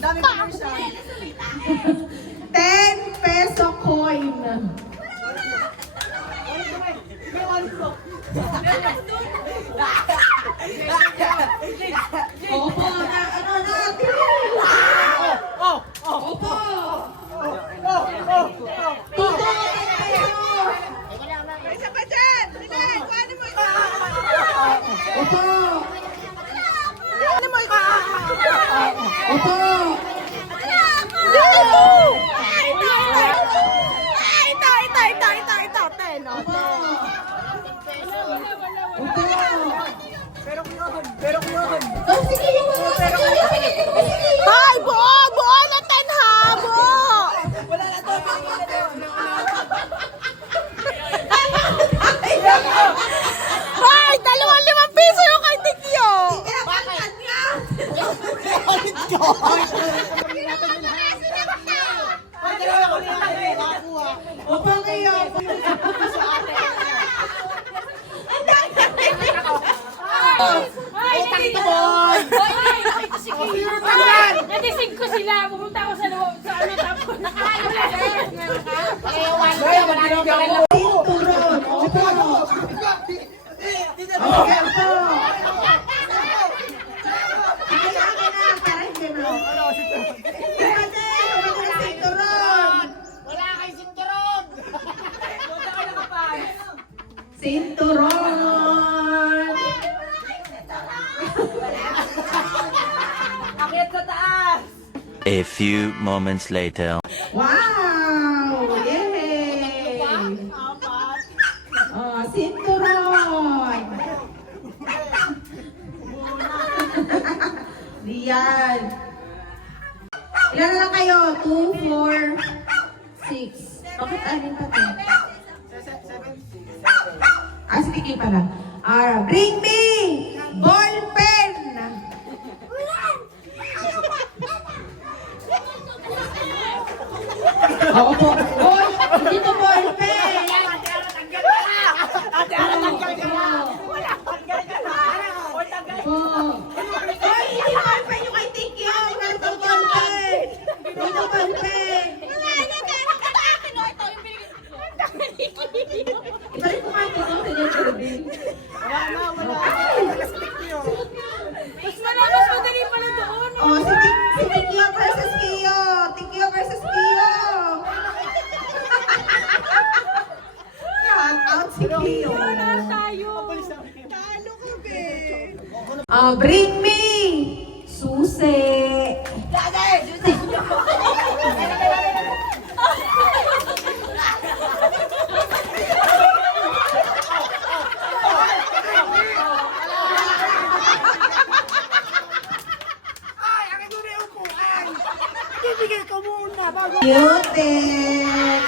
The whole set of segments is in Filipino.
Dami ko siya. 10 peso coin. May onso. Opo, na, ano na, Opo. Tito, Isa pa dyan! Bilan! Kuhanin mo ito! Opo. Kuhanin mo ito! Opo. Ito! Ten, oh, Opo. ten. Opo. Pero kuyahan. Oh, sige, yung mga Hay! Buo! Buo na ten ha! Buo! Wala na to. Hay! 2 piso yung kay Tikyo! Bakit? Bakit ka? Opo kayo. Natisig ko sila. Pumunta ako sa loob. Sa ano tapos. Turon. Opo. Okay, opo. Sinturon! Akit sa taas! A few moments later. Wow! Yay! Oh, sinturon! Diyan. Ilan na lang kayo? 2, 4, 6. Bakit alin pa to? Ah, si Tiki pala. Bring me ball pen! Oo po. Ball! Hindi to ball pen! Po. Hoy, hindi ball pen yung kay Tiki. Wala to ball pen! Hindi to ball pen! Ibalik mo kay Tiki. Mas madali pala doon. Oh, si Tikio versus Kio. Tikio versus Kio. Shout out si Kio. Tayo. Talo ko, be! Bring me susi. Bibigay ka muna bago... Cutex.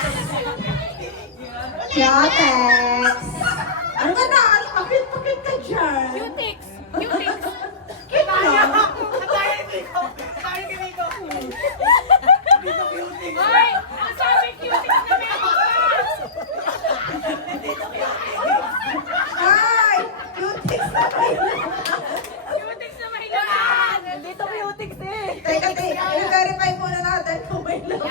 Cutex. Ano ka na? Pakit ka dyan. Cutix. Cutix. Cute na. Ay! Ang sabi cutix na may bukas. Ay! Cutex na kayo. Cutix na mahilagan. Dito cutix eh! Teka, i-verify muna natin kung may laman.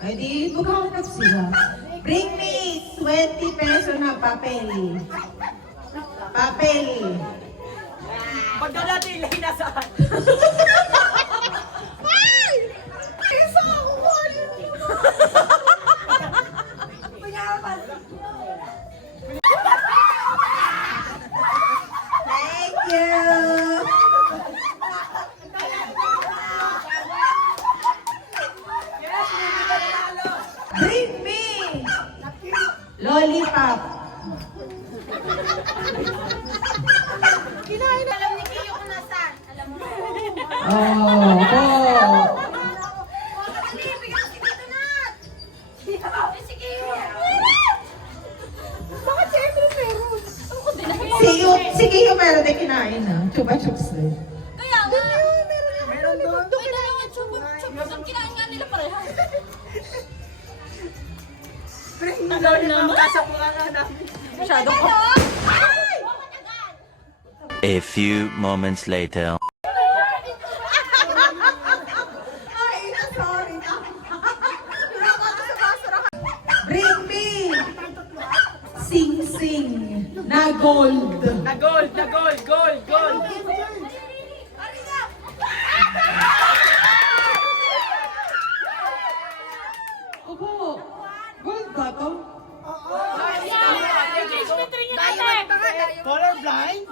Ay, di maghahanap sila. Bring me 20 peso na papel. Papel. Pagdala nila nasaan? Ay! Isa ako kunin mo. Thank you. Bring me lollipop. Kinain na alam ni Kiyo kung nasaan. Alam mo na. Oh, oh. Bakit si Emily meron? Si Kiyo meron din kinain na. Chupa chups din. Kaya nga. Meron doon. May dalawa chubos ang kinain nga nila parehas. Tagal naman. Kasapukan nga namin. Masyado ko. A few moments later. na gold. Na gold, na gold, gold, gold. Opo, gold ba to? Engagement ring yun ate. Colorblind?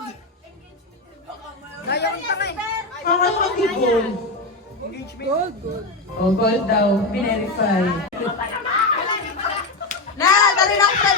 Akala ko di gold. Oh, gold daw. Verify. Na, dali lang sa